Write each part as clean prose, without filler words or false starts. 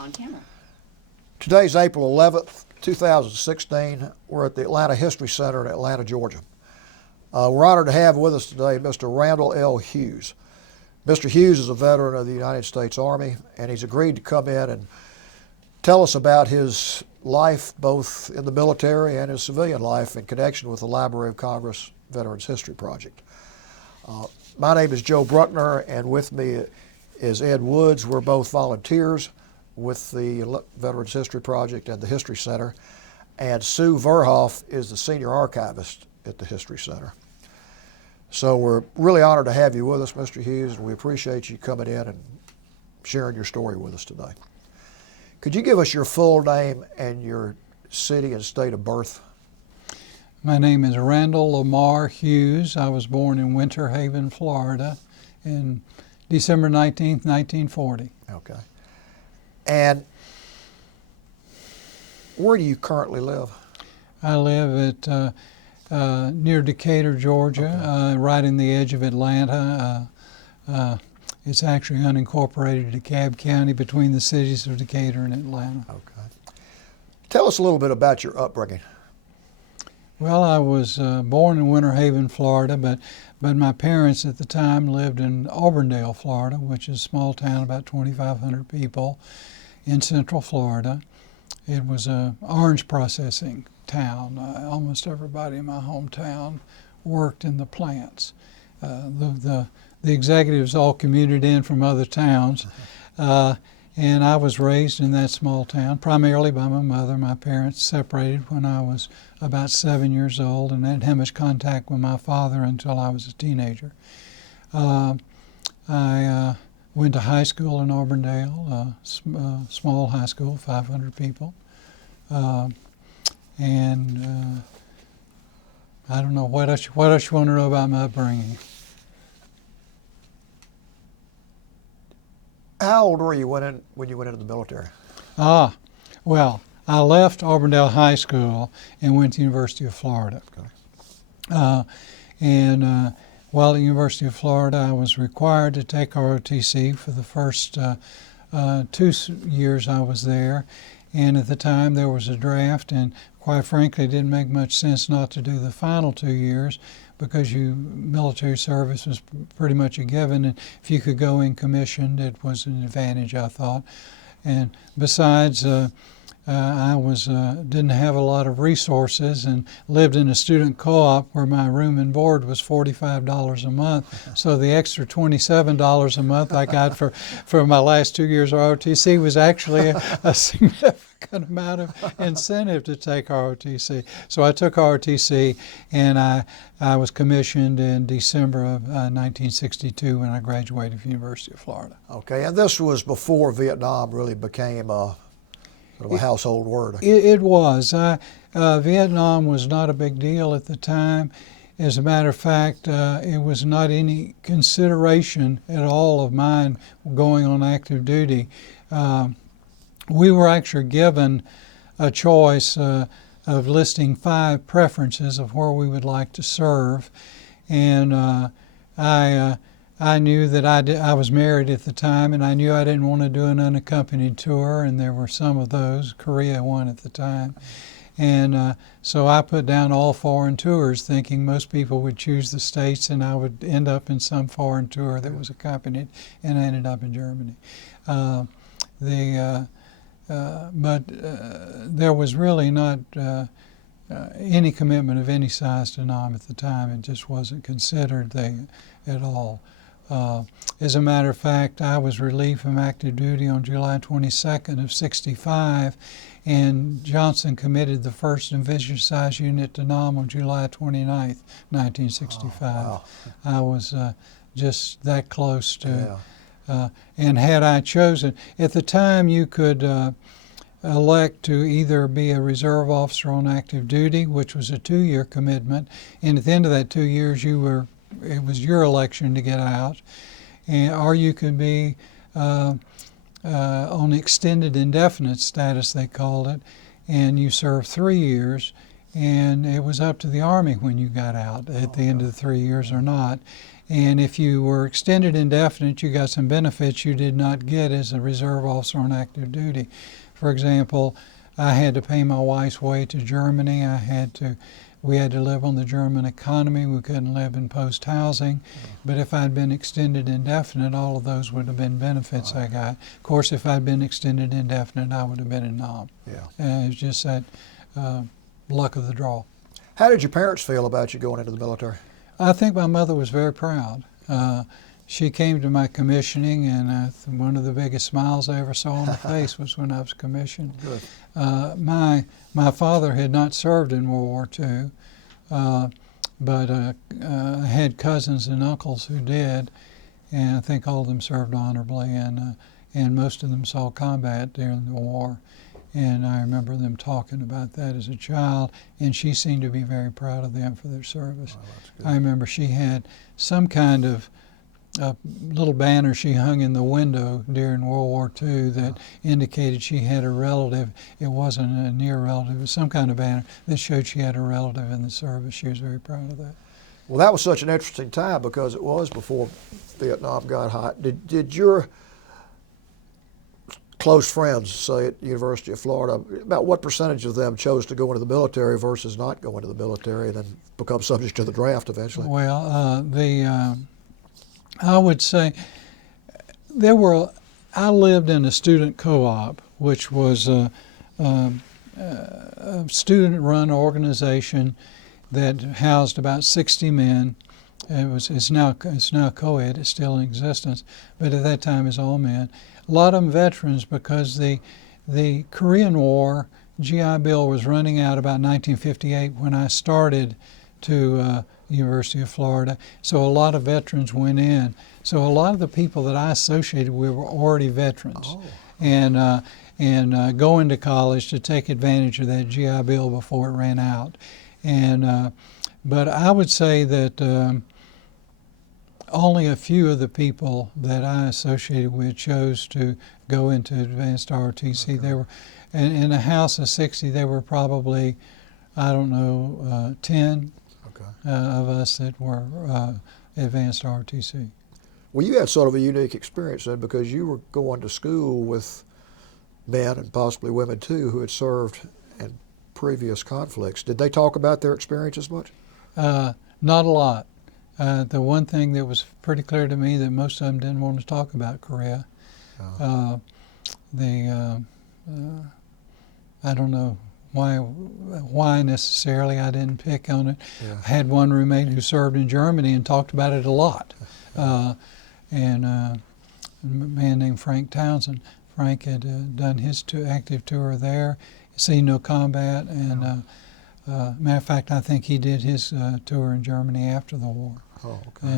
On camera. Today's April 11th, 2016. We're at the Atlanta History Center in Atlanta, Georgia. We're honored to have with us today Mr. Randall L Hughes. Mr. Hughes is a veteran of the United States Army, and he's agreed to come in and tell us about his life, both in the military and his civilian life, in connection with the Library of Congress Veterans History Project. My name is Joe Bruckner, and with me is Ed Woods. We're both volunteers with the Veterans History Project and the History Center, and Sue Verhoff is the senior archivist at the History Center. So we're really honored to have you with us, Mr. Hughes, and we appreciate you coming in and sharing your story with us today. Could you give us your full name and your city and state of birth? My name is Randall Lamar Hughes. I was born in Winter Haven, Florida in December 19th, 1940. Okay. And where do you currently live? I live at near Decatur, Georgia, Okay. right in the edge of Atlanta. It's actually unincorporated DeKalb County between the cities of Decatur and Atlanta. Okay. Tell us a little bit about your upbringing. Well, I was born in Winter Haven, Florida, but my parents at the time lived in Auburndale, Florida, which is a small town, about 2,500 people in central Florida. It was an orange processing town. Almost everybody in my hometown worked in the plants. The executives all commuted in from other towns, and I was raised in that small town, primarily by my mother. My parents separated when I was about 7 years old, and I didn't have much contact with my father until I was a teenager. I went to high school in Auburndale, small high school, 500 people. And I don't know, what else you want to know about my upbringing? How old were you when you went into the military? Well, I left Auburndale High School and went to the University of Florida. Okay. While at the University of Florida, I was required to take ROTC for the first 2 years I was there. And at the time there was a draft, and quite frankly it didn't make much sense not to do the final 2 years, because military service was pretty much a given, and if you could go in commissioned, it was an advantage, I thought. And besides, I didn't have a lot of resources and lived in a student co-op where my room and board was $45 a month. So the extra $27 a month I got for my last 2 years of ROTC was actually a significant amount of incentive to take ROTC. So I took ROTC, and I was commissioned in December of 1962 when I graduated from the University of Florida. Okay, and this was before Vietnam really became a household word. It was. Vietnam was not a big deal at the time. As a matter of fact, it was not any consideration at all of mine going on active duty. We were actually given a choice of listing 5 preferences of where we would like to serve, and I knew that I was married at the time, and I knew I didn't want to do an unaccompanied tour, and there were some of those, Korea one at the time. And so I put down all foreign tours, thinking most people would choose the States and I would end up in some foreign tour that was accompanied, and I ended up in Germany. But there was really not any commitment of any size to Nam at the time. It just wasn't considered at all. As a matter of fact, I was relieved from active duty on July 22nd of '65, and Johnson committed the first division-size unit to Nam on July 29th, 1965. Oh, wow. I was just that close to, and had I chosen, at the time you could elect to either be a reserve officer on active duty, which was a 2-year commitment, and at the end of that 2 years it was your election to get out, or you could be on extended indefinite status, they called it, and you served 3 years, and it was up to the Army when you got out at the end of the 3 years or not. And if you were extended indefinite, you got some benefits you did not get as a reserve officer on active duty. For example, I had to pay my wife's way to Germany. We had to live on the German economy. We couldn't live in post housing. But if I'd been extended indefinite, all of those would have been benefits I got. Of course, if I'd been extended indefinite, I would have been a knob. Yeah. It was just that luck of the draw. How did your parents feel about you going into the military? I think my mother was very proud. She came to my commissioning, and one of the biggest smiles I ever saw on her face was when I was commissioned. Good. My father had not served in World War II, but I had cousins and uncles who did, and I think all of them served honorably, and most of them saw combat during the war. And I remember them talking about that as a child, and she seemed to be very proud of them for their service. Oh, that's good. I remember she had some kind of little banner she hung in the window during World War II that indicated she had a relative. It wasn't a near relative, it was some kind of banner that showed she had a relative in the service. She was very proud of that. Well, that was such an interesting time because it was before Vietnam got hot. Did your close friends, say at the University of Florida, about what percentage of them chose to go into the military versus not go into the military and then become subject to the draft eventually? Well, I would say I lived in a student co-op, which was a student-run organization that housed about 60 men. It's now co-ed, it's still in existence, but at that time it's all men. A lot of them veterans because the Korean War GI Bill was running out about 1958 when I started to University of Florida. So a lot of veterans went in. So a lot of the people that I associated with were already veterans. Oh. And going to college to take advantage of that GI Bill before it ran out. But I would say that only a few of the people that I associated with chose to go into advanced ROTC. Okay. There were, in a house of 60, there were probably, 10 of us that were advanced ROTC. Well, you had sort of a unique experience then because you were going to school with men and possibly women too who had served in previous conflicts. Did they talk about their experiences much? Not a lot. The one thing that was pretty clear to me that most of them didn't want to talk about Korea. I don't know why necessarily. I didn't pick on it. Yeah. I had one roommate who served in Germany and talked about it a lot. And a man named Frank Townsend. Frank had done his active tour there, seen no combat, and matter of fact, I think he did his tour in Germany after the war. Oh, okay.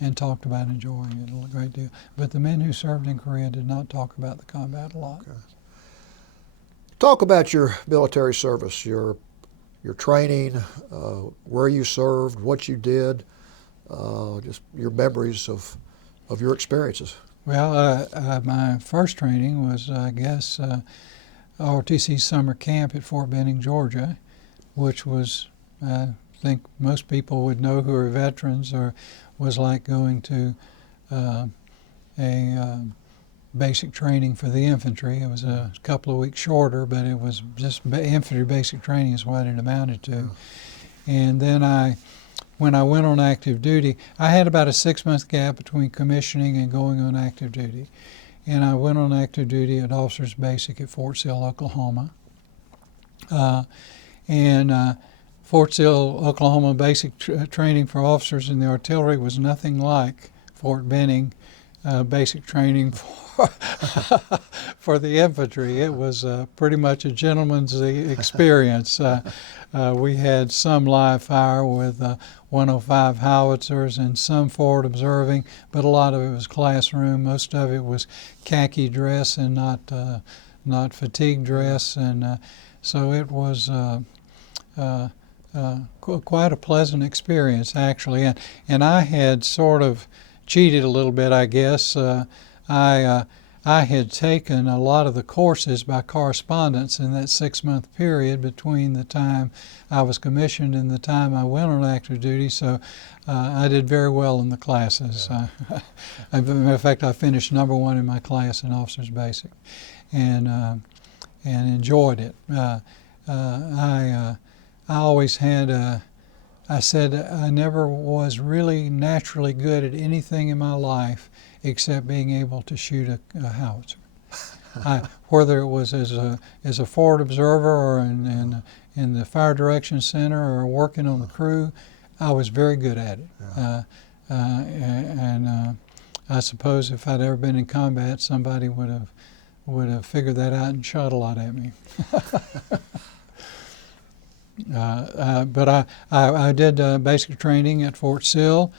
And talked about enjoying it a great deal. But the men who served in Korea did not talk about the combat a lot. Okay. Talk about your military service, your training, where you served, what you did, just your memories of your experiences. Well, my first training was, ROTC summer camp at Fort Benning, Georgia, which was, I think most people would know who are veterans, or was like going to a basic training for the infantry. It was a couple of weeks shorter, but it was just infantry basic training is what it amounted to. And then when I went on active duty, I had about a 6-month gap between commissioning and going on active duty. And I went on active duty at Officers Basic at Fort Sill, Oklahoma. Fort Sill, Oklahoma basic training for officers in the artillery was nothing like Fort Benning basic training for the infantry. It was pretty much a gentleman's experience. We had some live fire with 105 howitzers and some forward observing, but a lot of it was classroom. Most of it was khaki dress and not fatigue dress, and so it was quite a pleasant experience actually. And I had sort of cheated a little bit, I guess. I had taken a lot of the courses by correspondence in that 6-month period between the time I was commissioned and the time I went on active duty, so I did very well in the classes. As a matter of fact, I finished #1 in my class in Officers Basic, and enjoyed it. I always had I said I never was really naturally good at anything in my life except being able to shoot a howitzer. Whether it was as a forward observer or in the fire direction center or working on the crew, I was very good at it. Yeah. And I suppose if I'd ever been in combat, somebody would have figured that out and shot a lot at me. But I did basic training at Fort Sill.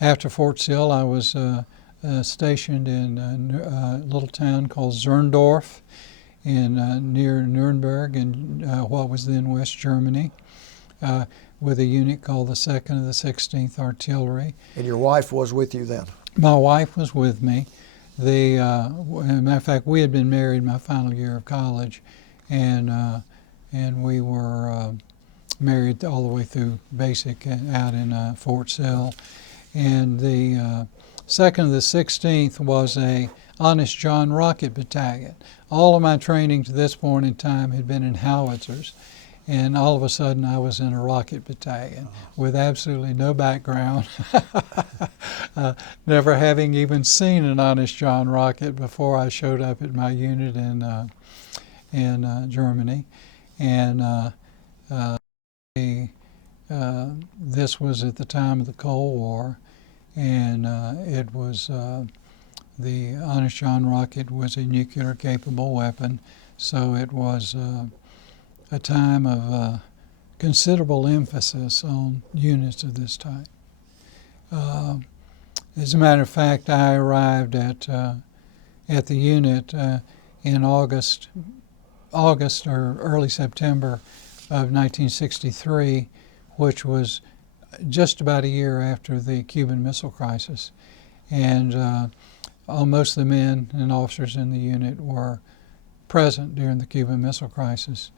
After Fort Sill, I was stationed in a little town called Zerndorf near Nuremberg in what was then West Germany, with a unit called the 2nd of the 16th Artillery. And your wife was with you then? My wife was with me. As a matter of fact, we had been married my final year of college, and we were married all the way through basic out in Fort Sill. And the 2nd of the 16th was a Honest John Rocket Battalion. All of my training to this point in time had been in howitzers, and all of a sudden I was in a rocket battalion with absolutely no background, never having even seen an Honest John rocket before I showed up at my unit in Germany. And this was at the time of the Cold War, and it was the Honest John rocket was a nuclear-capable weapon, so it was a time of considerable emphasis on units of this type. As a matter of fact, I arrived at the unit in August or early September of 1963, which was just about a year after the Cuban Missile Crisis. And most of the men and officers in the unit were present during the Cuban Missile Crisis.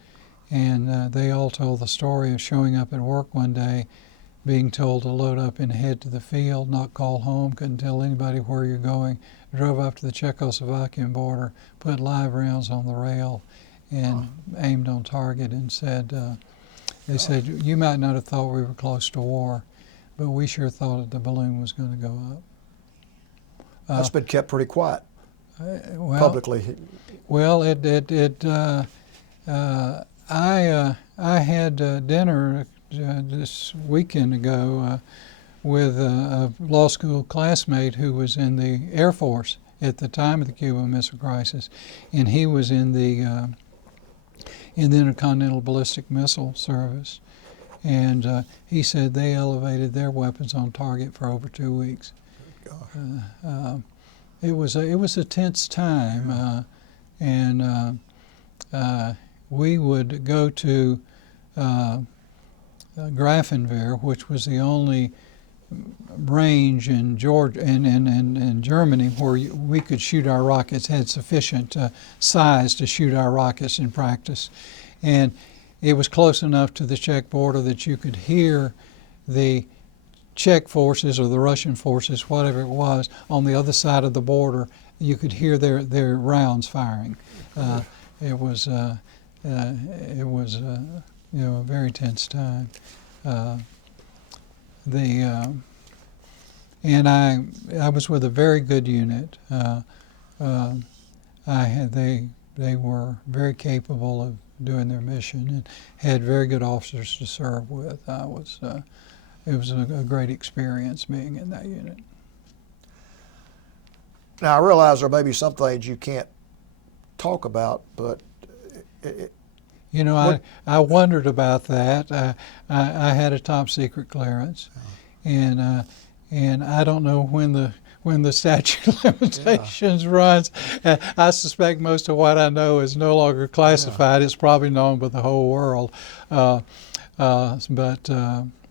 And they all told the story of showing up at work one day, being told to load up and head to the field, not call home, couldn't tell anybody where you're going, drove up to the Czechoslovakian border, put live rounds on the rail, and aimed on target and said, they said, you might not have thought we were close to war, but we sure thought that the balloon was going to go up. That's been kept pretty quiet publicly. Well, I had dinner this weekend ago with a law school classmate who was in the Air Force at the time of the Cuban Missile Crisis, and he was in the Intercontinental Ballistic Missile Service, and he said they elevated their weapons on target for over 2 weeks. It was a tense time, and we would go to Grafenwehr, which was the only range in Georgia in Germany where we could shoot our rockets, had sufficient size to shoot our rockets in practice. And it was close enough to the Czech border that you could hear the Czech forces or the Russian forces, whatever it was, on the other side of the border. You could hear their rounds firing. It was a very tense time. And I was with a very good unit. They were very capable of doing their mission and had very good officers to serve with. It was a great experience being in that unit. Now, I realize there may be some things you can't talk about, but I wondered about that. I had a top secret clearance, and I don't know when the statute of limitations runs. I suspect most of what I know is no longer classified. It's probably known by the whole world.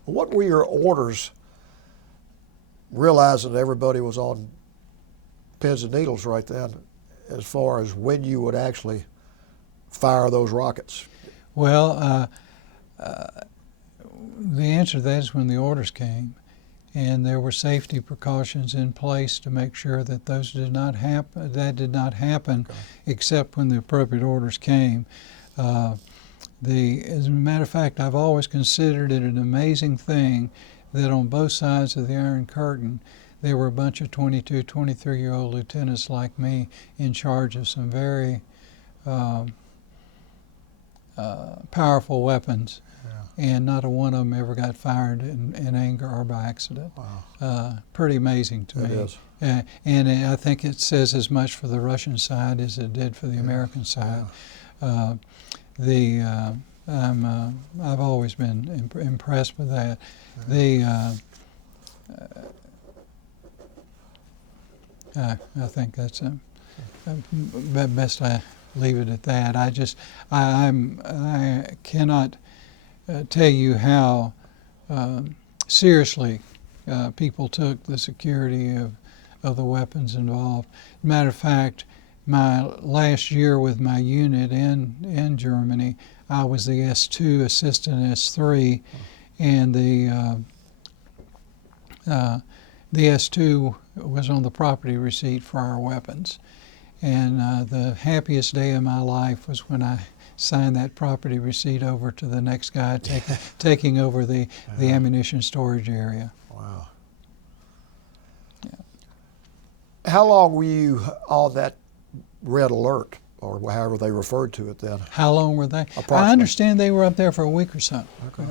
What were your orders, realizing that everybody was on pins and needles right then as far as when you would actually fire those rockets? Well, the answer to that is when the orders came, and there were safety precautions in place to make sure that those did not happen. That did not happen, Okay. except when the appropriate orders came. As a matter of fact, I've always considered it an amazing thing that on both sides of the Iron Curtain, there were a bunch of 22, 23-year-old lieutenants like me in charge of some very powerful weapons, and not a one of them ever got fired in anger or by accident. Wow. Pretty amazing to It me. is. And I think it says as much for the Russian side as it did for the American side. I've always been impressed with that. I think that's best I leave it at that. I cannot tell you how seriously people took the security of the weapons involved. Matter of fact, my last year with my unit in Germany, I was the S2 assistant S3, and the S2 was on the property receipt for our weapons. And the happiest day of my life was when I signed that property receipt over to the next guy taking over the ammunition storage area. Wow. Yeah. How long were you on that red alert, or however they referred to it then? How long were they? Approximately. I understand they were up there for a week or so. Okay.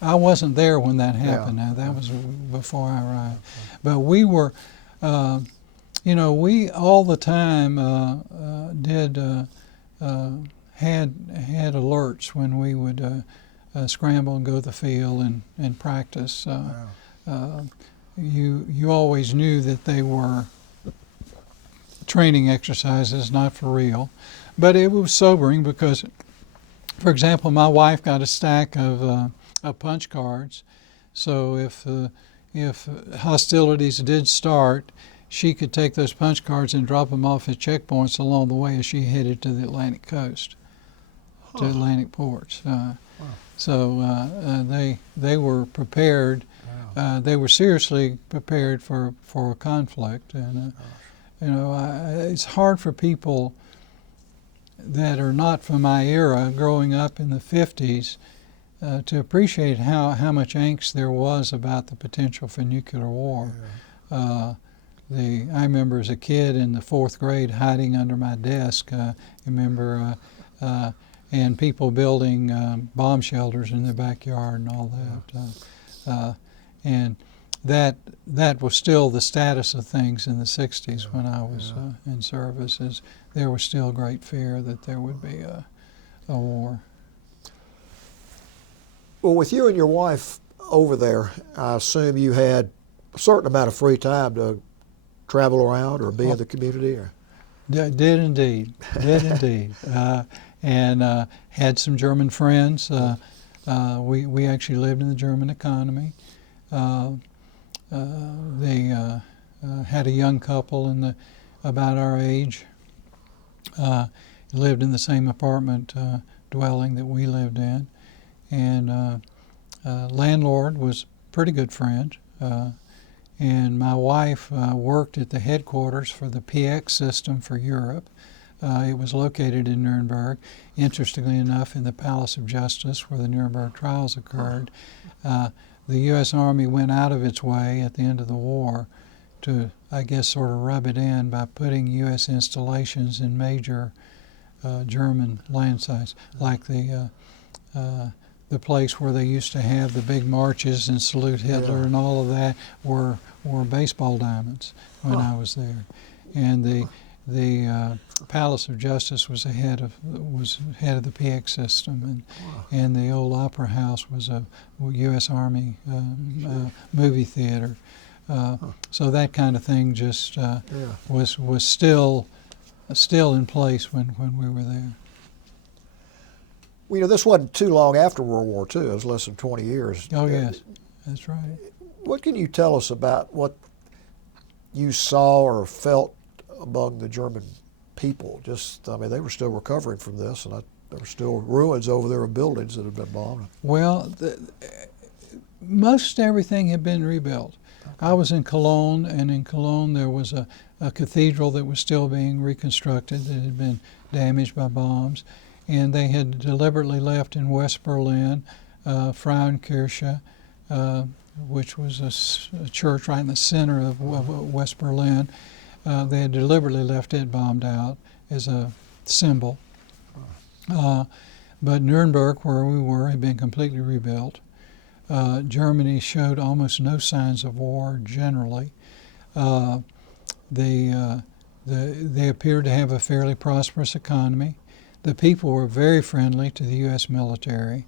I wasn't there when that happened. Yeah. Now, that was before I arrived. But we were, we all the time had alerts when we would scramble and go to the field and practice. You always knew that they were training exercises, not for real. But it was sobering because, for example, my wife got a stack of punch cards. So if hostilities did start, she could take those punch cards and drop them off at checkpoints along the way as she headed to the Atlantic coast, to Atlantic ports. So they were prepared. They were seriously prepared for a conflict, and it's hard for people that are not from my era, growing up in the 50s, to appreciate how much angst there was about the potential for nuclear war. I remember as a kid in the 4th grade hiding under my desk. And people building bomb shelters in their backyard and all that. And that was still the status of things in the 60s when I was in service. Is there was still great fear that there would be a war. Well, with you and your wife over there, I assume you had a certain amount of free time to travel around or be in the community? Or? Did indeed. And had some German friends. We actually lived in the German economy. They had a young couple about our age. Lived in the same apartment dwelling that we lived in. And landlord was a pretty good friend. And my wife worked at the headquarters for the PX system for Europe. It was located in Nuremberg, interestingly enough, in the Palace of Justice where the Nuremberg trials occurred. The U.S. Army went out of its way at the end of the war to, I guess, sort of rub it in by putting U.S. installations in major German land sites, like the place where they used to have the big marches and salute Hitler and all of that were baseball diamonds when I was there. And the Palace of Justice was head of the PX system, and the old Opera House was a U.S. Army movie theater. So that kind of thing just was still in place when we were there. Well, this wasn't too long after World War II. It was less than 20 years. Oh, yes, that's right. What can you tell us about what you saw or felt among the German people? Just, I mean, they were still recovering from this, and there were still ruins over there of buildings that had been bombed. Well, most everything had been rebuilt. I was in Cologne, and in Cologne there was a cathedral that was still being reconstructed that had been damaged by bombs, and they had deliberately left in West Berlin, Frauenkirche, which was a church right in the center of West Berlin. They had deliberately left it bombed out as a symbol. But Nuremberg, where we were, had been completely rebuilt. Germany showed almost no signs of war generally. They appeared to have a fairly prosperous economy. The people were very friendly to the U.S. military.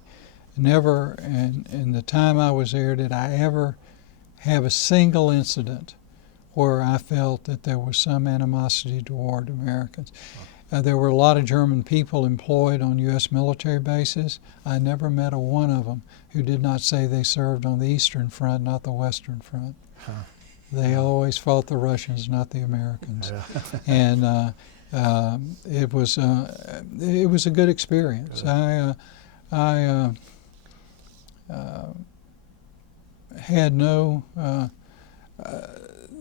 Never, in the time I was there, did I ever have a single incident where I felt that there was some animosity toward Americans. There were a lot of German people employed on U.S. military bases. I never met a one of them who did not say they served on the Eastern Front, not the Western Front. Huh. They always fought the Russians, not the Americans. Yeah. And it was a good experience. Yeah. I had no.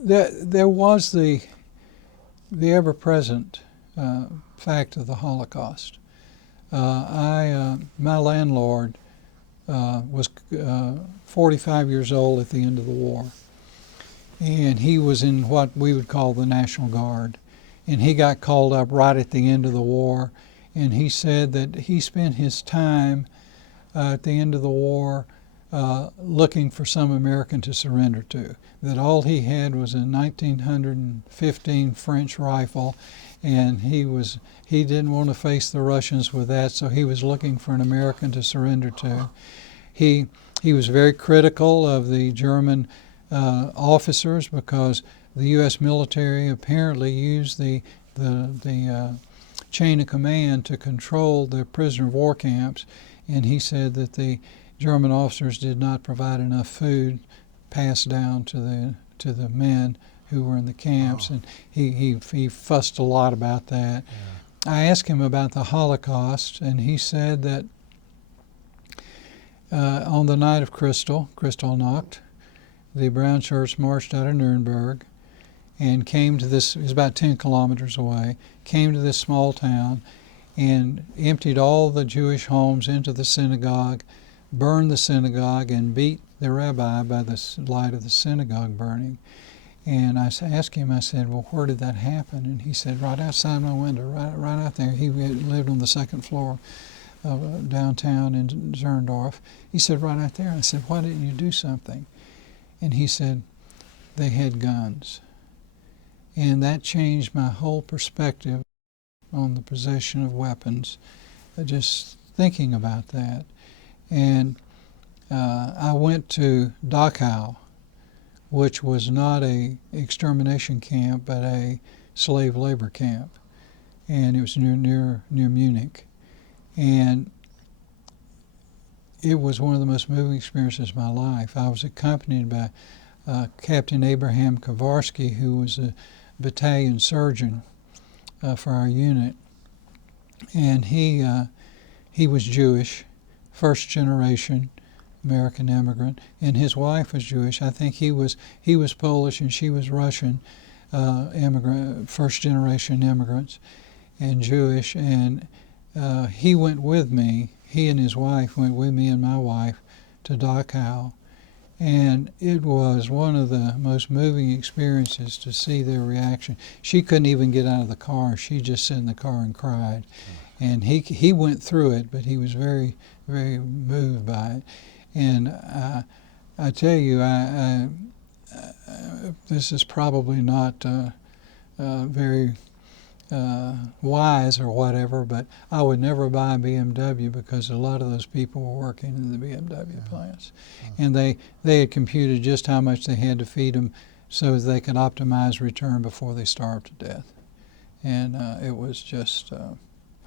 There was the ever-present fact of the Holocaust. My landlord was 45 years old at the end of the war, and he was in what we would call the National Guard, and he got called up right at the end of the war, and he said that he spent his time at the end of the war looking for some American to surrender to, that all he had was a 1915 French rifle, and he didn't want to face the Russians with that, so he was looking for an American to surrender to. He was very critical of the German officers because the U.S. military apparently used the chain of command to control the prisoner of war camps, and he said that the German officers did not provide enough food passed down to the men who were in the camps, and he fussed a lot about that. Yeah. I asked him about the Holocaust, and he said that on the night of Kristallnacht, the brown shirts marched out of Nuremberg and came to this, it was about 10 kilometers away, came to this small town and emptied all the Jewish homes into the synagogue, burned the synagogue, and beat the rabbi by the light of the synagogue burning. And I asked him, I said, well, where did that happen? And he said, right outside my window, right out there. He lived on the second floor of downtown in Zerndorf. He said, right out there. I said, why didn't you do something? And he said, they had guns. And that changed my whole perspective on the possession of weapons, just thinking about that. And I went to Dachau, which was not a extermination camp, but a slave labor camp, and it was near Munich. And it was one of the most moving experiences of my life. I was accompanied by Captain Abraham Kowarski, who was a battalion surgeon for our unit, and he was Jewish, first generation American immigrant, and his wife was Jewish. I think he was Polish and she was Russian immigrant, first generation immigrants, and Jewish. And he went with me. He and his wife went with me and my wife to Dachau, and it was one of the most moving experiences to see their reaction. She couldn't even get out of the car. She just sat in the car and cried. And he went through it, but he was very, very moved by it. And I tell you, this is probably not very wise or whatever, but I would never buy a BMW because a lot of those people were working in the BMW plants. And they had computed just how much they had to feed them so that they could optimize return before they starved to death. And it was just a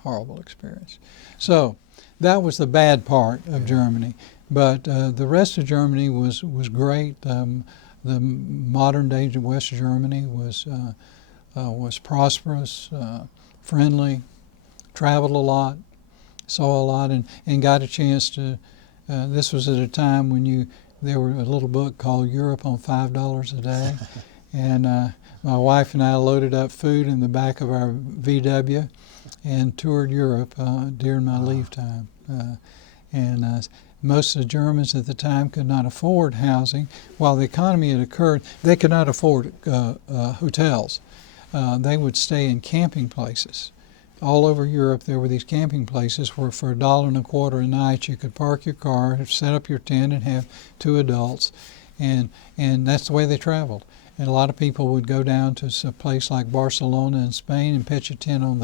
horrible experience. So that was the bad part of Germany. But the rest of Germany was great. The modern day West Germany was was prosperous, friendly, traveled a lot, saw a lot, and got a chance to. This was at a time when there were a little book called Europe on $5 a day, and my wife and I loaded up food in the back of our VW and toured Europe during my leave time. And most of the Germans at the time could not afford housing. While the economy had occurred, they could not afford hotels. They would stay in camping places. All over Europe, there were these camping places where for $1.25 a night you could park your car, set up your tent, and have 2 adults, and that's the way they traveled. And a lot of people would go down to a place like Barcelona in Spain and pitch a tent on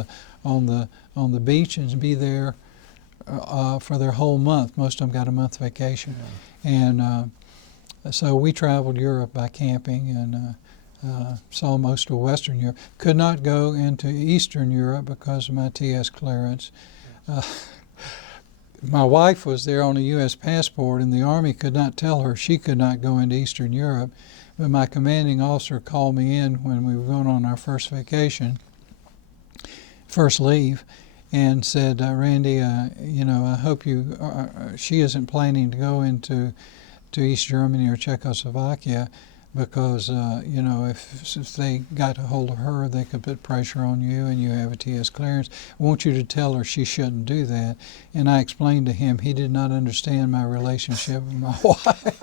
the beach and be there for their whole month. Most of them got a month vacation, and so we traveled Europe by camping and. Saw most of Western Europe. Could not go into Eastern Europe because of my TS clearance. My wife was there on a U.S. passport, and the Army could not tell her she could not go into Eastern Europe. But my commanding officer called me in when we were going on our first vacation, first leave, and said, Randy, I hope she isn't planning to go into East Germany or Czechoslovakia, because if they got a hold of her, they could put pressure on you, and you have a TS clearance. I want you to tell her she shouldn't do that. And I explained to him he did not understand my relationship with my wife.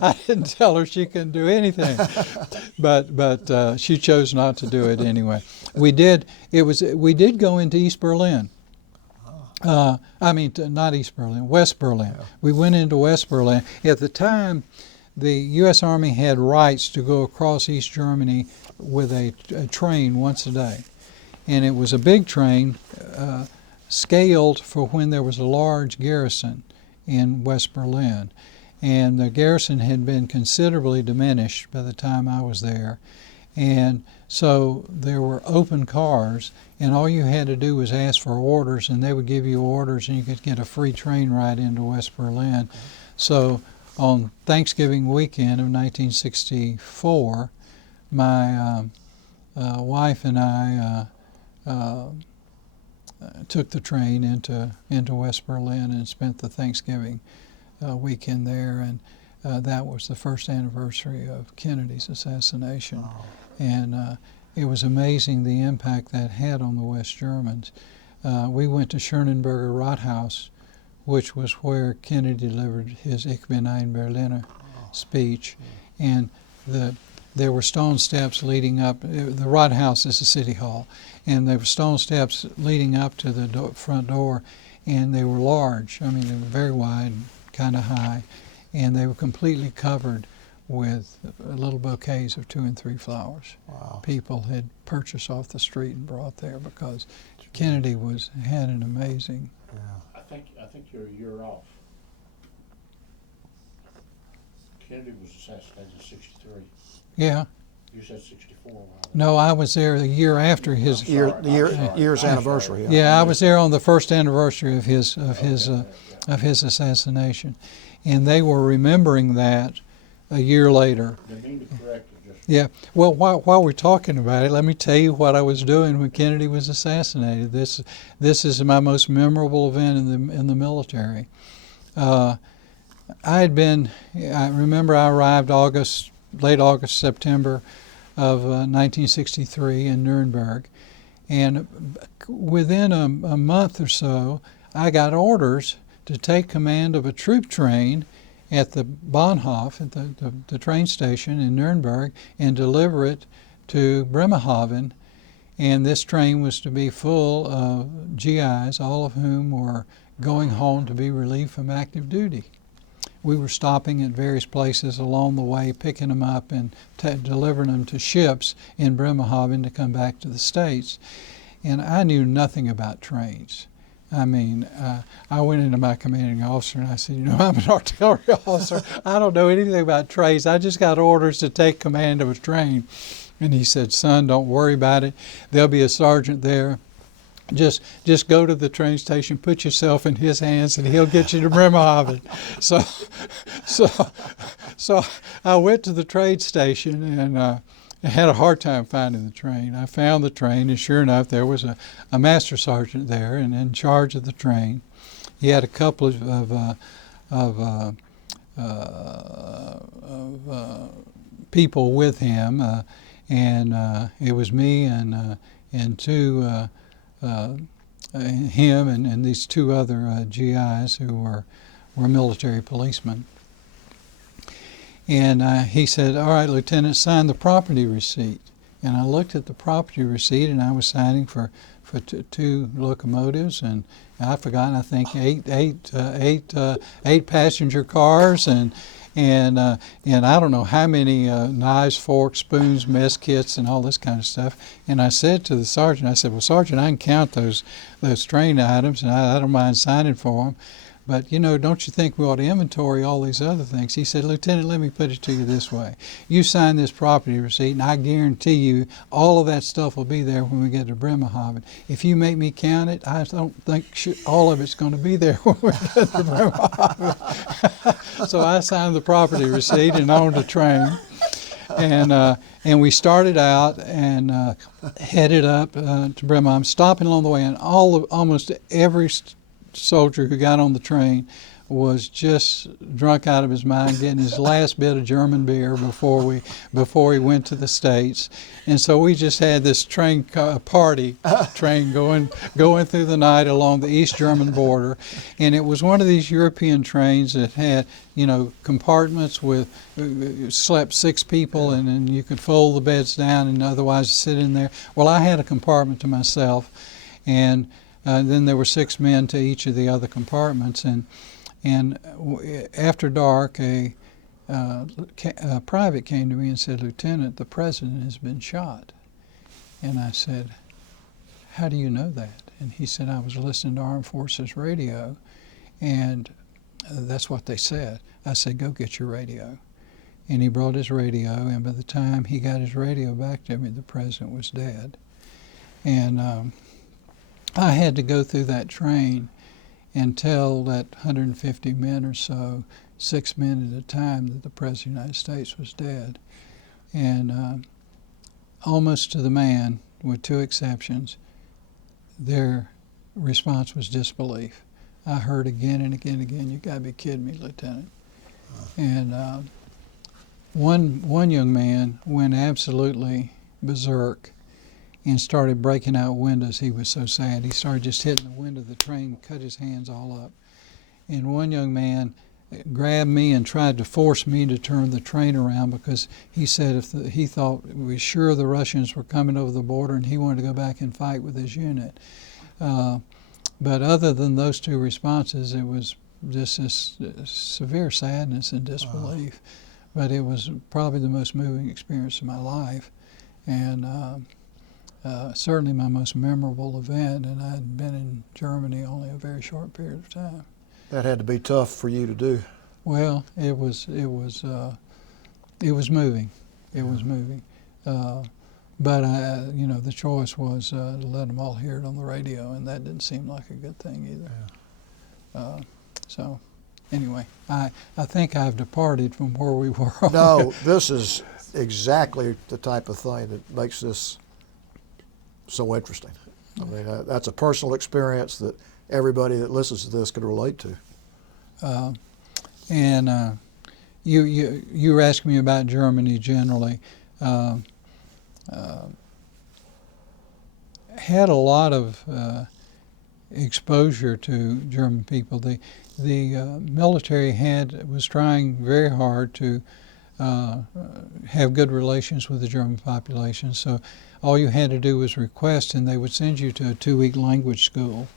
I didn't tell her she couldn't do anything, but she chose not to do it anyway. We did go into East Berlin. Not East Berlin, West Berlin. Yeah. We went into West Berlin. At the time, the U.S. Army had rights to go across East Germany with a train once a day. And it was a big train, scaled for when there was a large garrison in West Berlin. And the garrison had been considerably diminished by the time I was there. And so there were open cars, and all you had to do was ask for orders, and they would give you orders, and you could get a free train ride into West Berlin. So on Thanksgiving weekend of 1964, my wife and I took the train into West Berlin and spent the Thanksgiving weekend there, and that was the first anniversary of Kennedy's assassination. Oh. And it was amazing the impact that had on the West Germans. We went to Nuremberg Rathaus, which was where Kennedy delivered his Ich bin ein Berliner speech. And there were stone steps leading up. The Rathaus is the city hall. And there were stone steps leading up to the front door, and they were large. I mean, they were very wide, kind of high, and they were completely covered with little bouquets of 2 and 3 flowers. Wow. People had purchased off the street and brought there because Kennedy had an amazing. Yeah. I think you're a year off. Kennedy was assassinated in '63. Yeah. You said '64. No, I was there the year after his year's anniversary. Yeah, I was there on the first anniversary of his assassination, and they were remembering that a year later. Yeah. Well, while we're talking about it, let me tell you what I was doing when Kennedy was assassinated. This is my most memorable event in the military. I remember I arrived late August, September of 1963 in Nuremberg, and within a month or so, I got orders to take command of a troop train at the Bahnhof, at the train station in Nuremberg, and deliver it to Bremerhaven. And this train was to be full of GIs, all of whom were going home to be relieved from active duty. We were stopping at various places along the way, picking them up and delivering them to ships in Bremerhaven to come back to the States. And I knew nothing about trains. I mean, I went into my commanding officer and I said, I'm an artillery officer. I don't know anything about trains. I just got orders to take command of a train. And he said, son, don't worry about it. There'll be a sergeant there. Just go to the train station, put yourself in his hands, and he'll get you to Bremerhaven. So I went to the train station, and I had a hard time finding the train. I found the train, and sure enough, there was a master sergeant there and in charge of the train. He had a couple of people with him, and it was me and two him and these two other GIs who were military policemen. And he said, "All right, Lieutenant, sign the property receipt." And I looked at the property receipt, and I was signing for two locomotives, and I've forgotten, I think eight passenger cars, and I don't know how many knives, forks, spoons, mess kits, and all this kind of stuff. And I said to the sergeant, I said, "Well, Sergeant, I can count those train items, and I don't mind signing for them. But, don't you think we ought to inventory all these other things?" He said, "Lieutenant, let me put it to you this way. You sign this property receipt, and I guarantee you all of that stuff will be there when we get to Bremerhaven. If you make me count it, I don't think all of it's going to be there when we get to Bremerhaven." So I signed the property receipt and on the train. And we started out and headed up to Bremerhaven, stopping along the way, and almost every soldier who got on the train was just drunk out of his mind, getting his last bit of German beer before he went to the States. And so we just had this train party train going through the night along the East German border. And it was one of these European trains that had, compartments with slept 6 people, and then you could fold the beds down and otherwise sit in there. Well, I had a compartment to myself, and then there were 6 men to each of the other compartments, and after dark, a private came to me and said, "Lieutenant, the president has been shot." And I said, "How do you know that?" And he said, "I was listening to Armed Forces radio, and that's what they said." I said, "Go get your radio." And he brought his radio, and by the time he got his radio back to me, the president was dead. And I had to go through that train and tell that 150 men or so, 6 men at a time, that the President of the United States was dead. And almost to the man, with 2 exceptions, their response was disbelief. I heard again and again and again, "You gotta be kidding me, Lieutenant." And one young man went absolutely berserk and started breaking out windows. He was so sad. He started just hitting the window of the train, cut his hands all up. And one young man grabbed me and tried to force me to turn the train around, because he said he thought we were sure the Russians were coming over the border and he wanted to go back and fight with his unit. But other than those 2 responses, it was just this severe sadness and disbelief. But it was probably the most moving experience of my life, and certainly my most memorable event. And I had been in Germany only a very short period of time. That had to be tough for you to do. Well, it was moving. It was moving. But the choice was to let them all hear it on the radio, and that didn't seem like a good thing either. Yeah. So, anyway, I think I've departed from where we were. No, this is exactly the type of thing that makes this so interesting. I mean, that's a personal experience that everybody that listens to this could relate to. You were asking me about Germany generally. Had a lot of exposure to German people. The military was trying very hard to have good relations with the German population. So all you had to do was request, and they would send you to a 2-week language school.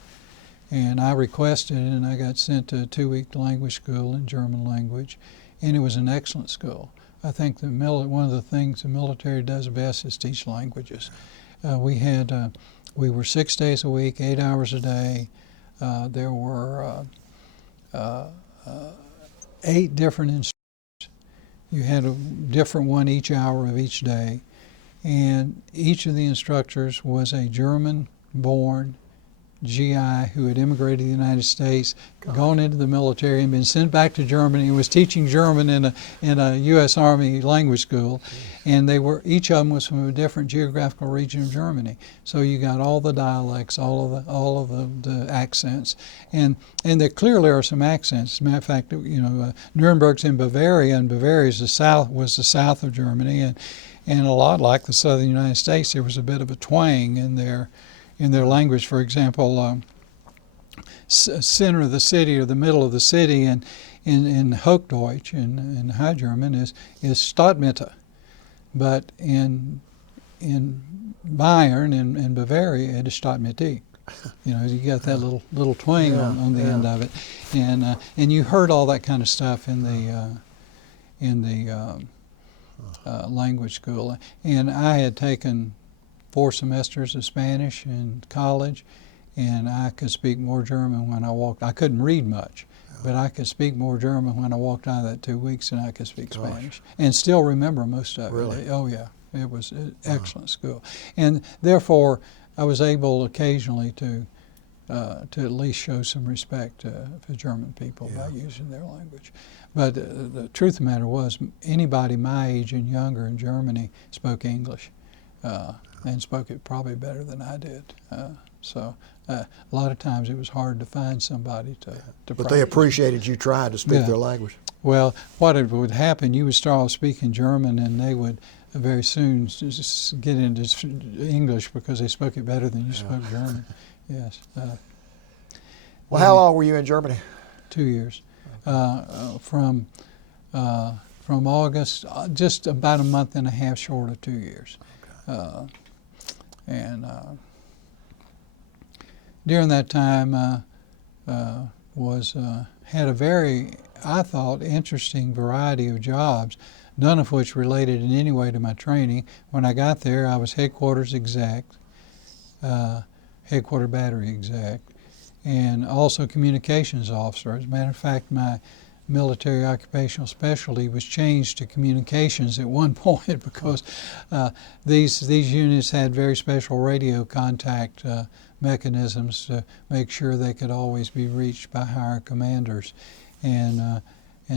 And I requested, and I got sent to a 2-week language school in German language, and it was an excellent school. I think one of the things the military does best is teach languages. We were 6 days a week, 8 hours a day. There were 8 different instructors. You had a different one each hour of each day, and each of the instructors was a German-born GI who had immigrated to the United States, gone into the military, and been sent back to Germany, and was teaching German in a U.S. Army language school, and each of them was from a different geographical region of Germany. So you got all the dialects, all of the accents, and there clearly are some accents. As a matter of fact, Nuremberg's in Bavaria, and Bavaria was the south of Germany, and a lot like the southern United States, there was a bit of a twang in their language. For example, center of the city or the middle of the city in Hochdeutsch, in High German, is Stadtmitte. But in Bayern, in Bavaria, it is Stadtmitte. You got that little twang on the end of it. And you heard all that kind of stuff in the language school. And I had taken 4 semesters of Spanish in college, and I could speak more German when I walked. I couldn't read much, but I could speak more German when I walked out of that 2 weeks than I could speak Spanish, and still remember most of it. Really? Oh yeah, it was an excellent school, and therefore I was able occasionally to at least show some respect for German people by using their language. But the truth of the matter was, anybody my age and younger in Germany spoke English. And spoke it probably better than I did. So a lot of times it was hard to find somebody to But practice. they appreciated you trying to speak their language. Well, what would happen, you would start off speaking German, and they would very soon just get into English because they spoke it better than you spoke German. Yes. Well, how long were you in Germany? 2 years. From August, just about a month and a half short of 2 years. And during that time had a very, I thought, interesting variety of jobs, none of which related in any way to my training. When I got there, I was headquarters exec, headquarter battery exec, and also communications officer. As a matter of fact, my military occupational specialty was changed to communications at one point because these units had very special radio contact mechanisms to make sure they could always be reached by higher commanders, and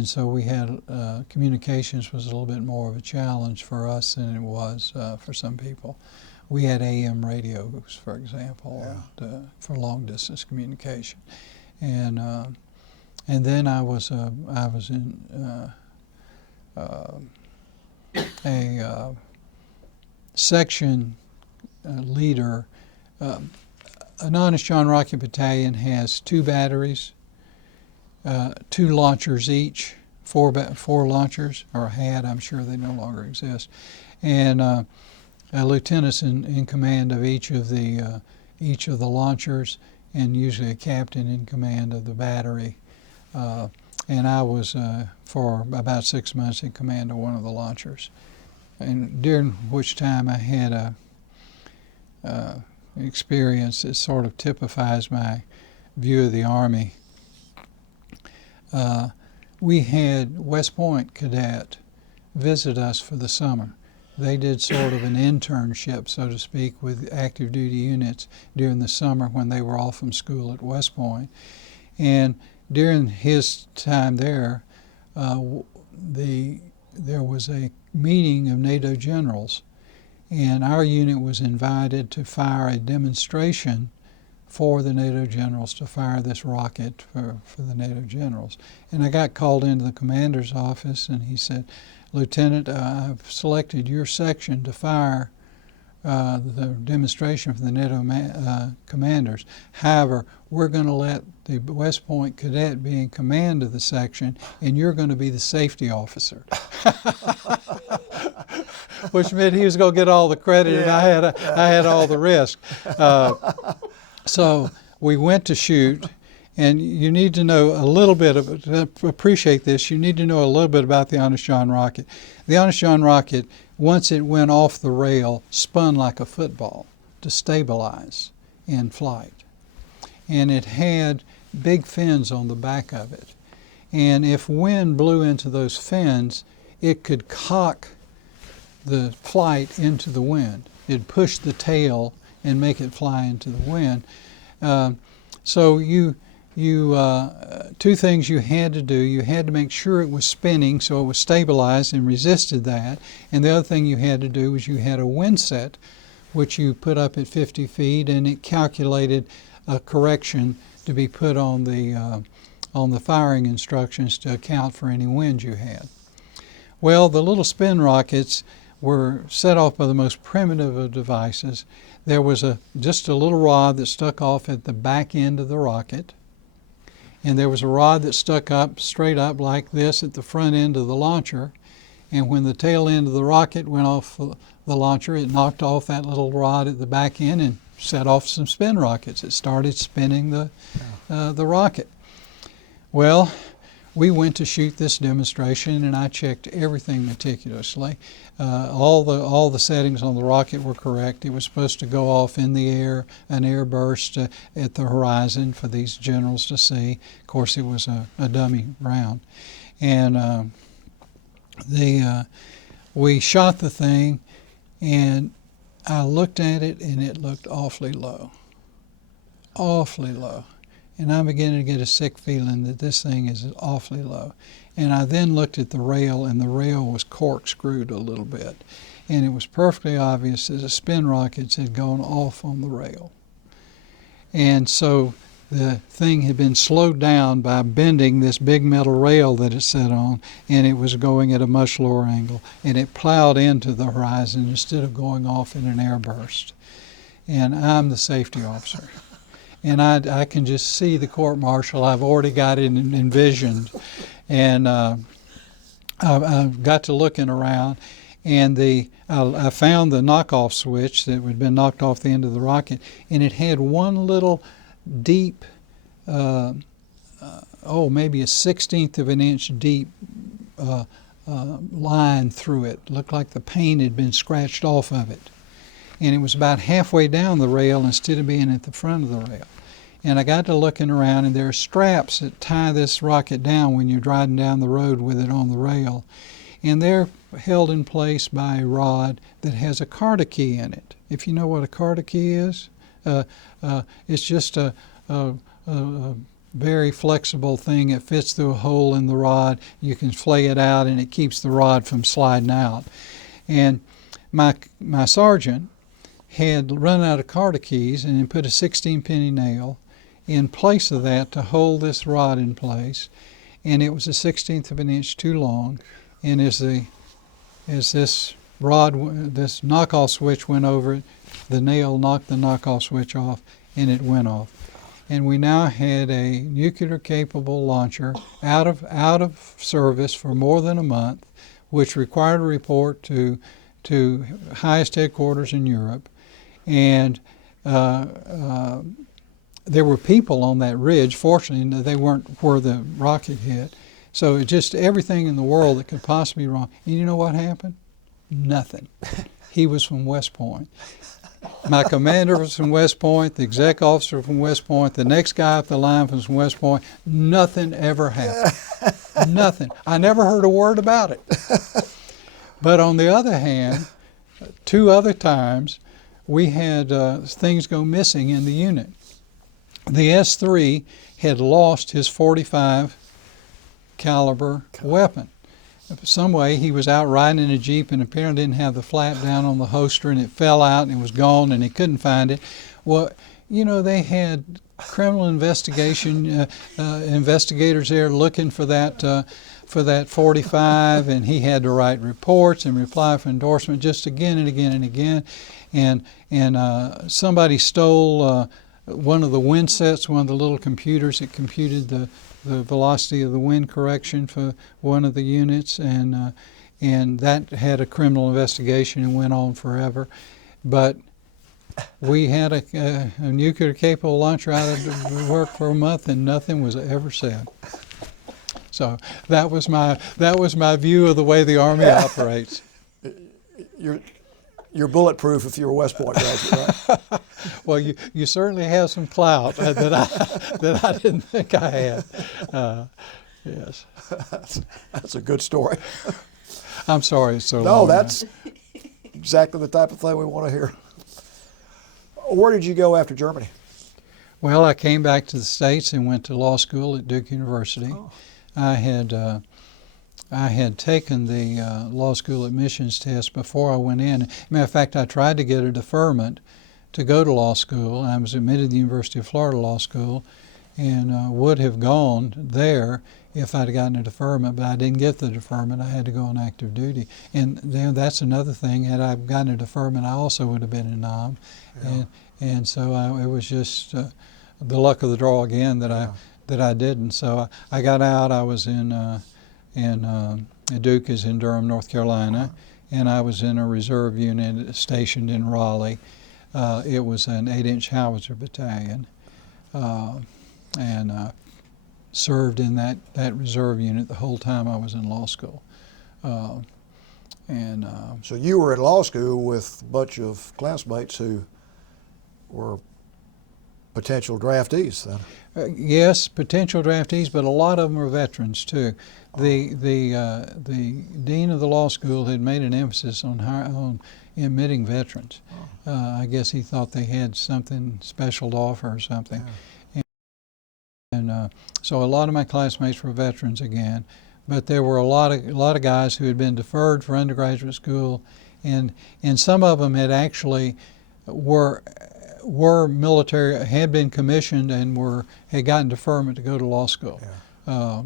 so we had communications was a little bit more of a challenge for us than it was for some people. We had AM radios, for example, for long distance communication, and then I was in a section leader. An Honest John Rocket Battalion has 2 batteries, 2 launchers each, 4 launchers, or had. I'm sure they no longer exist, and a lieutenant's in command of each of the launchers, and usually a captain in command of the battery. And I was, for about 6 months, in command of one of the launchers, and during which time I had a experience that sort of typifies my view of the Army. We had West Point cadet visit us for the summer. They did sort of an internship, so to speak, with active duty units during the summer when they were off from school at West Point. And during his time there, there was a meeting of NATO generals, and our unit was invited to fire a demonstration for the NATO generals, to fire this rocket for the NATO generals. And I got called into the commander's office, and he said, "Lieutenant, I've selected your section to fire the demonstration for the NATO commanders. However, we're going to let the West Point cadet be in command of the section, and you're going to be the safety officer." Which meant he was going to get all the credit, and I had all the risk. So we went to shoot, and you need to know a little bit to appreciate this. You need to know a little bit about the Honest John rocket. The Honest John rocket, once it went off the rail, spun like a football to stabilize in flight. And it had big fins on the back of it. And if wind blew into those fins, it could cock the flight into the wind. It'd push the tail and make it fly into the wind. So two things you had to do. You had to make sure it was spinning so it was stabilized and resisted that. And the other thing you had to do was you had a wind set, which you put up at 50 feet, and it calculated a correction to be put on the firing instructions to account for any wind you had. Well, the little spin rockets were set off by the most primitive of devices. There was just a little rod that stuck off at the back end of the rocket, and there was a rod that stuck up straight up like this at the front end of the launcher, and when the tail end of the rocket went off the launcher, it knocked off that little rod at the back end and set off some spin rockets. It started spinning the rocket. Well, we went to shoot this demonstration, and I checked everything meticulously. All the settings on the rocket were correct. It was supposed to go off in the air, an air burst at the horizon for these generals to see. Of course, it was a dummy round. And we shot the thing, and I looked at it, and it looked awfully low. Awfully low. And I'm beginning to get a sick feeling that this thing is awfully low. And I then looked at the rail, and the rail was corkscrewed a little bit. And it was perfectly obvious that the spin rockets had gone off on the rail. And so the thing had been slowed down by bending this big metal rail that it sat on, and it was going at a much lower angle. And it plowed into the horizon instead of going off in an airburst. And I'm the safety officer. And I can just see the court-martial. I've already got it envisioned. And I got to looking around, and I found the knockoff switch that had been knocked off the end of the rocket, and it had one little deep, maybe a 1/16 of an inch deep line through it. Looked like the paint had been scratched off of it. And it was about halfway down the rail instead of being at the front of the rail. And I got to looking around, and there are straps that tie this rocket down when you're driving down the road with it on the rail. And they're held in place by a rod that has a Carta key in it. If you know what a Carta key is, it's just a very flexible thing. It fits through a hole in the rod. You can flay it out, and it keeps the rod from sliding out. And my sergeant had run out of Carta keys and put a 16-penny nail in place of that to hold this rod in place, and it was a 1/16 of an inch too long. And as this knockoff switch went over it, the nail knocked the knockoff switch off, and it went off. And we now had a nuclear-capable launcher out of service for more than a month, which required a report to highest headquarters in Europe. And there were people on that ridge. Fortunately, they weren't where the rocket hit. So it just everything in the world that could possibly be wrong. And you know what happened? Nothing. He was from West Point. My commander was from West Point, the exec officer from West Point, the next guy up the line was from West Point. Nothing ever happened. Nothing. I never heard a word about it. But on the other hand, 2 other times, we had things go missing in the unit. The S3 had lost his .45 caliber weapon. Some way he was out riding in a Jeep and apparently didn't have the flap down on the holster, and it fell out and it was gone and he couldn't find it. Well, they had criminal investigation investigators there looking for that .45, and he had to write reports and reply for endorsement just again and again and again. And somebody stole one of the wind sets, one of the little computers that computed the velocity of the wind correction for one of the units, and that had a criminal investigation and went on forever. But we had a nuclear-capable launcher out of work for a month, and nothing was ever said. So that was my view of the way the Army operates. You're bulletproof if you're a West Point graduate, right? Well, you certainly have some clout that I didn't think I had. Yes. That's a good story. I'm sorry it's so long. No, that's exactly the type of thing we want to hear. Where did you go after Germany? Well, I came back to the States and went to law school at Duke University. Oh. I had taken the law school admissions test before I went in. Matter of fact, I tried to get a deferment to go to law school. I was admitted to the University of Florida Law School and would have gone there if I'd gotten a deferment, but I didn't get the deferment. I had to go on active duty. And then that's another thing. Had I gotten a deferment, I also would have been a nom. Yeah. And so it was just the luck of the draw again that I didn't. So I got out. I was in Duke is in Durham, North Carolina, and I was in a reserve unit stationed in Raleigh. It was an 8-inch howitzer battalion, and served in that reserve unit the whole time I was in law school. So you were in law school with a bunch of classmates who were potential draftees then? Yes, potential draftees, but a lot of them were veterans too. The dean of the law school had made an emphasis on admitting veterans. I guess he thought they had something special to offer or something. Yeah. And so a lot of my classmates were veterans again, but there were a lot of guys who had been deferred for undergraduate school, and some of them had actually were military, had been commissioned and had gotten deferment to go to law school. Yeah.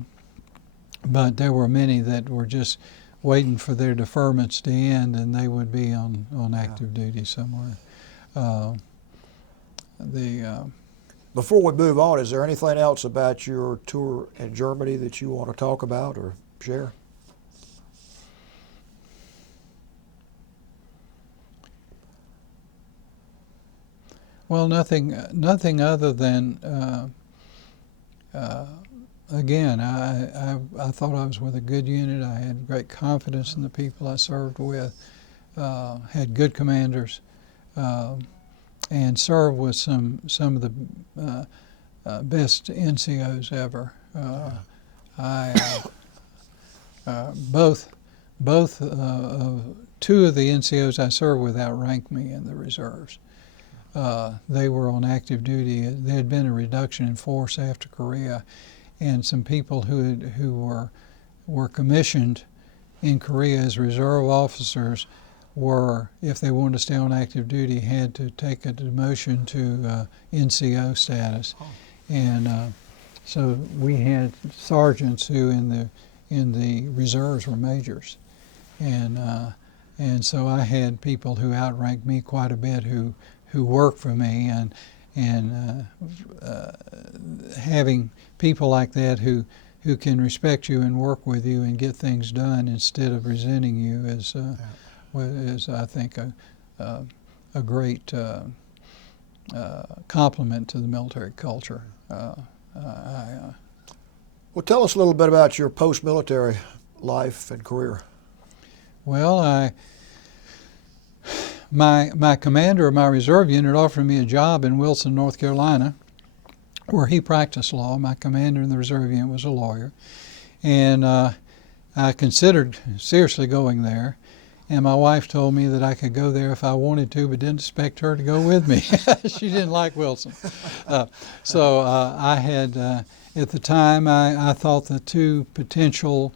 But there were many that were just waiting for their deferments to end, and they would be on active duty somewhere. Before we move on, is there anything else about your tour in Germany that you want to talk about or share? Well, nothing other than, again, I thought I was with a good unit. I had great confidence in the people I served with, had good commanders, and served with some of the best NCOs ever. Two of the NCOs I served with outranked me in the reserves. They were on active duty. There had been a reduction in force after Korea, and some people who were commissioned in Korea as reserve officers were, if they wanted to stay on active duty, had to take a demotion to NCO status. And so we had sergeants who in the reserves were majors, and so I had people who outranked me quite a bit who worked for me, and having people like that who can respect you and work with you and get things done instead of resenting you is I think a great compliment to the military culture. Well, tell us a little bit about your post-military life and career. Well, my commander of my reserve unit offered me a job in Wilson, North Carolina, where he practiced law. My commander in the reserve unit was a lawyer, and I considered seriously going there. And my wife told me that I could go there if I wanted to, but didn't expect her to go with me. She didn't like Wilson. So I had, at the time, I thought the two potential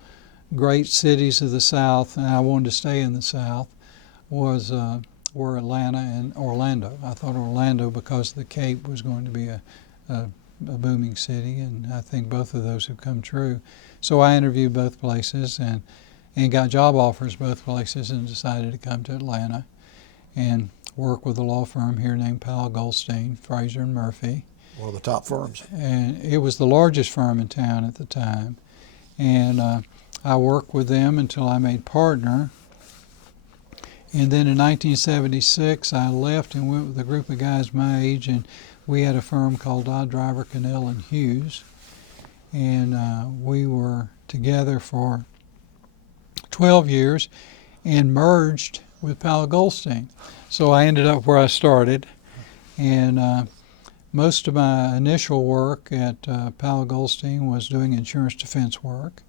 great cities of the South, and I wanted to stay in the South, were Atlanta and Orlando. I thought Orlando, because the Cape was going to be a booming city, and I think both of those have come true. So I interviewed both places and got job offers both places, and decided to come to Atlanta and work with a law firm here named Powell Goldstein, Fraser and Murphy. One of the top firms. And it was the largest firm in town at the time. And I worked with them until I made partner. And then in 1976, I left and went with a group of guys my age, and we had a firm called Randall L Hughes. And we were together for 12 years and merged with Powell Goldstein. So I ended up where I started, and most of my initial work at Powell Goldstein was doing insurance defense work.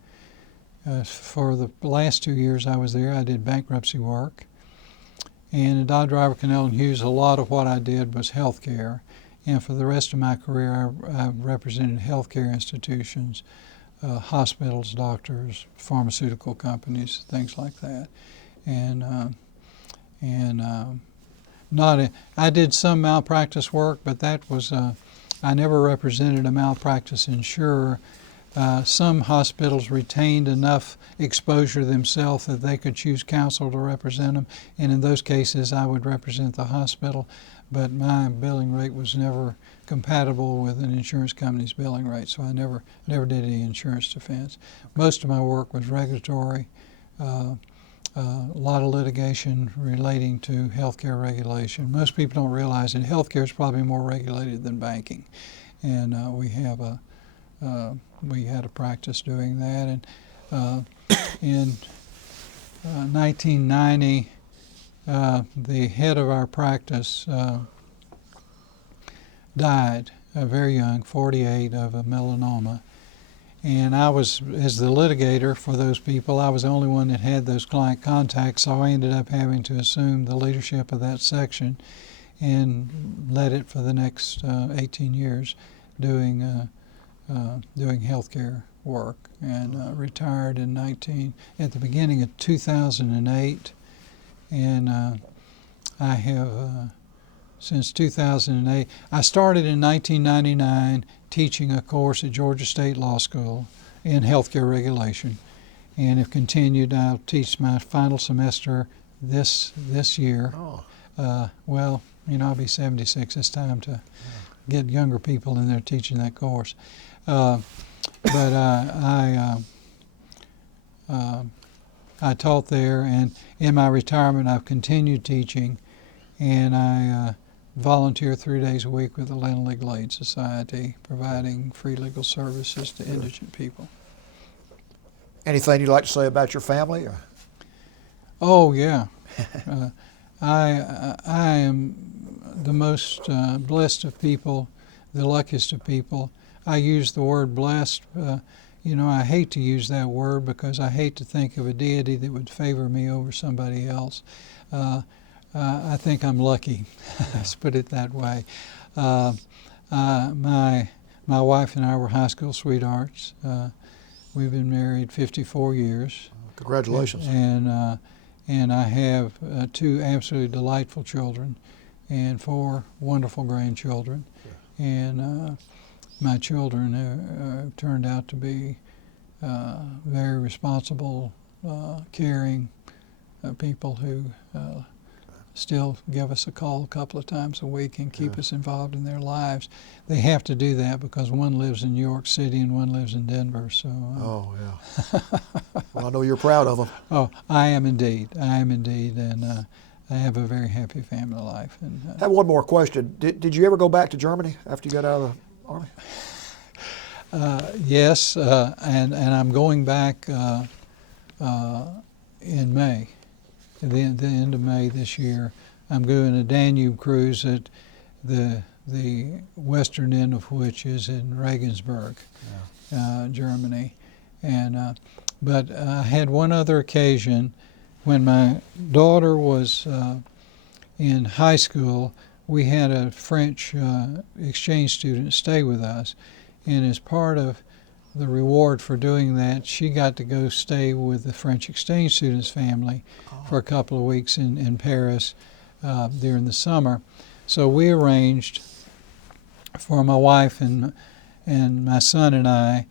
For the last 2 years I was there, I did bankruptcy work. And at Randall L Hughes, a lot of what I did was health care, And for the rest of my career, I represented healthcare institutions, hospitals, doctors, pharmaceutical companies, things like that. I did some malpractice work, but that was I never represented a malpractice insurer. Some hospitals retained enough exposure themselves that they could choose counsel to represent them, and in those cases I would represent the hospital, but my billing rate was never compatible with an insurance company's billing rate, so I never did any insurance defense. Most of my work was regulatory, a lot of litigation relating to healthcare regulation. Most people don't realize that healthcare is probably more regulated than banking, and we had a practice doing that. And in 1990, the head of our practice died very young, 48, of a melanoma. And I was, as the litigator for those people, I was the only one that had those client contacts, so I ended up having to assume the leadership of that section and led it for the next 18 years doing healthcare work, and retired at the beginning of 2008, and I have since 2008. I started in 1999 teaching a course at Georgia State Law School in healthcare regulation, and have continued. I'll teach my final semester this year. Well, I'll be 76. It's time to get younger people in there teaching that course. But I taught there, and in my retirement I've continued teaching, and I volunteer 3 days a week with the Land Legal Aid Society, providing free legal services to indigent people. Anything you'd like to say about your family? Or? Oh, yeah. I am the most blessed of people, the luckiest of people. I use the word blessed. I hate to use that word because I hate to think of a deity that would favor me over somebody else. I think I'm lucky. Let's put it that way. My wife and I were high school sweethearts. We've been married 54 years. Congratulations. And I have 2 absolutely delightful children and 4 wonderful grandchildren. Yeah. And my children have turned out to be very responsible, caring people who still give us a call a couple of times a week and keep us involved in their lives. They have to do that because one lives in New York City and one lives in Denver. So. Oh yeah. Well, I know you're proud of them. Oh, I am indeed, and I have a very happy family life. And I have one more question. Did you ever go back to Germany after you got out of the Army? Yes, and I'm going back in May. At the end of May this year. I'm doing a Danube cruise at the western end of which is in Regensburg, Germany. And but I had one other occasion when my daughter was in high school. We had a French exchange student stay with us, and as part of the reward for doing that, she got to go stay with the French exchange student's family for a couple of weeks in Paris during the summer. So we arranged for my wife and my son and I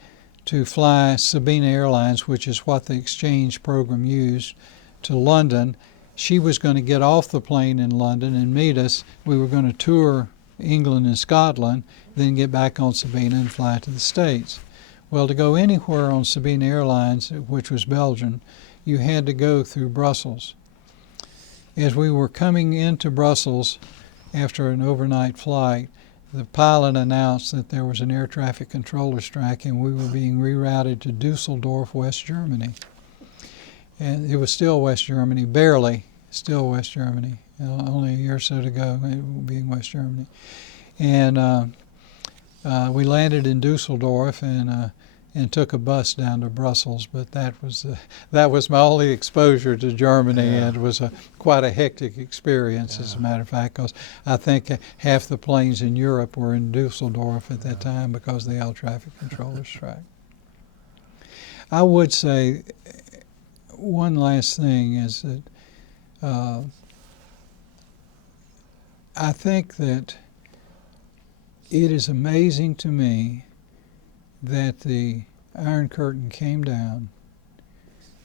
to fly Sabina Airlines, which is what the exchange program used, to London. She was going to get off the plane in London and meet us. We were going to tour England and Scotland, then get back on Sabina and fly to the States. Well, to go anywhere on Sabina Airlines, which was Belgian, you had to go through Brussels. As we were coming into Brussels after an overnight flight, the pilot announced that there was an air traffic controller strike and we were being rerouted to Dusseldorf, West Germany. And it was still West Germany, barely still West Germany. Only a year or so to go, it will be in West Germany. And we landed in Dusseldorf, and and took a bus down to Brussels. But that was my only exposure to Germany, and it was quite a hectic experience, as a matter of fact, because I think half the planes in Europe were in Dusseldorf at that time because of the air traffic controller strike. I would say one last thing is that I think that it is amazing to me that the Iron Curtain came down,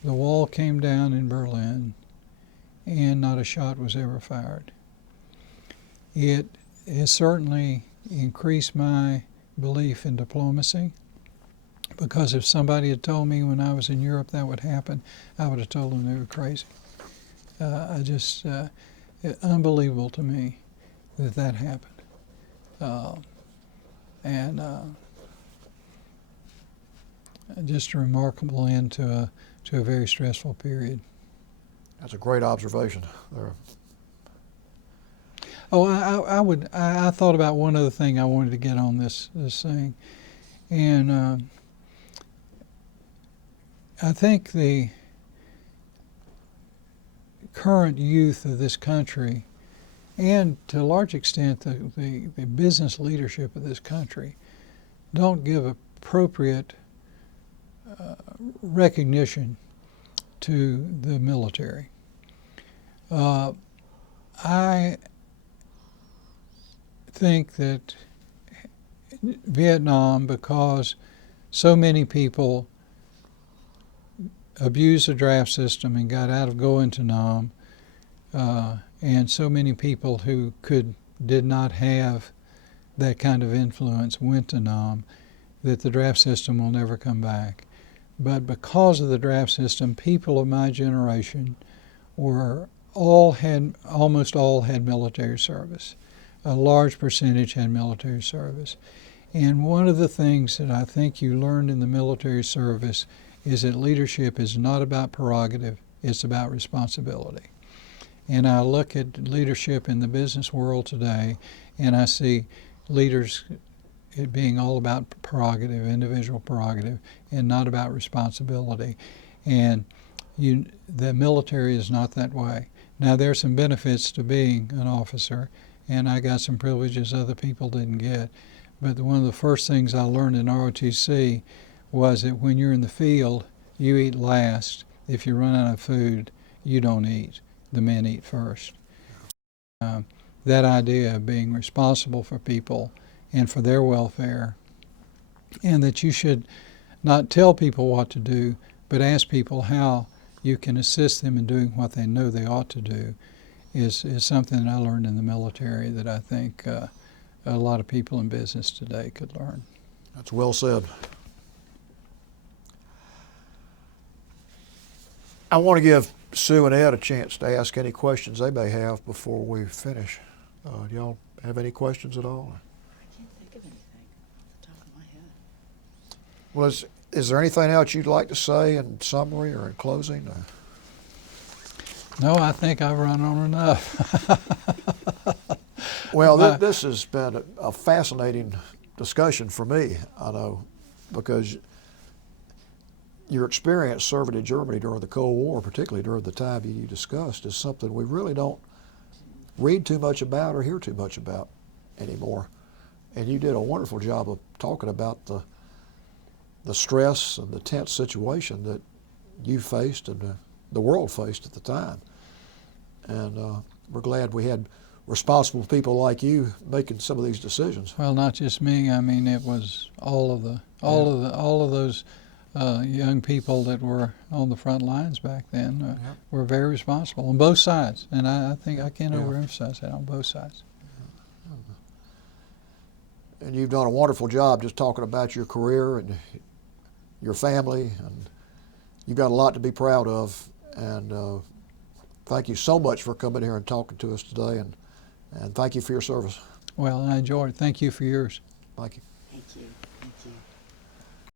the wall came down in Berlin, and not a shot was ever fired. It has certainly increased my belief in diplomacy, because if somebody had told me when I was in Europe that would happen, I would have told them they were crazy. Unbelievable to me that happened. Just a remarkable end to a very stressful period. That's a great observation there. Oh, I thought about one other thing I wanted to get on this thing, and I think the current youth of this country, and to a large extent the business leadership of this country, don't give appropriate recognition to the military. I think that Vietnam, because so many people abused the draft system and got out of going to Nam, and so many people who did not have that kind of influence went to Nam, that the draft system will never come back. But because of the draft system, people of my generation almost all had military service. A large percentage had military service. And one of the things that I think you learned in the military service is that leadership is not about prerogative, it's about responsibility. And I look at leadership in the business world today, and I see leaders it being all about prerogative, individual prerogative, and not about responsibility. And the military is not that way. Now, there are some benefits to being an officer, and I got some privileges other people didn't get. But one of the first things I learned in ROTC was that when you're in the field, you eat last. If you run out of food, you don't eat. The men eat first. That idea of being responsible for people and for their welfare, and that you should not tell people what to do, but ask people how you can assist them in doing what they know they ought to do, is something that I learned in the military that I think a lot of people in business today could learn. That's well said. I want to give Sue and Ed a chance to ask any questions they may have before we finish. Do y'all have any questions at all? I can't think of anything off the top of my head. Well, is there anything else you'd like to say in summary or in closing? No, I think I've run on enough. Well, this has been a fascinating discussion for me, I know, because your experience serving in Germany during the Cold War, particularly during the time you discussed, is something we really don't read too much about or hear too much about anymore. And you did a wonderful job of talking about the stress and the tense situation that you faced and the world faced at the time. And we're glad we had responsible people like you making some of these decisions. Well, not just me. I mean, it was all of those young people that were on the front lines back then were very responsible on both sides. And I think I can't overemphasize that, on both sides. And you've done a wonderful job just talking about your career and your family, and you've got a lot to be proud of. And thank you so much for coming here and talking to us today, and thank you for your service. Well, I enjoyed it. Thank you for yours. Thank you. Thank you. Thank you.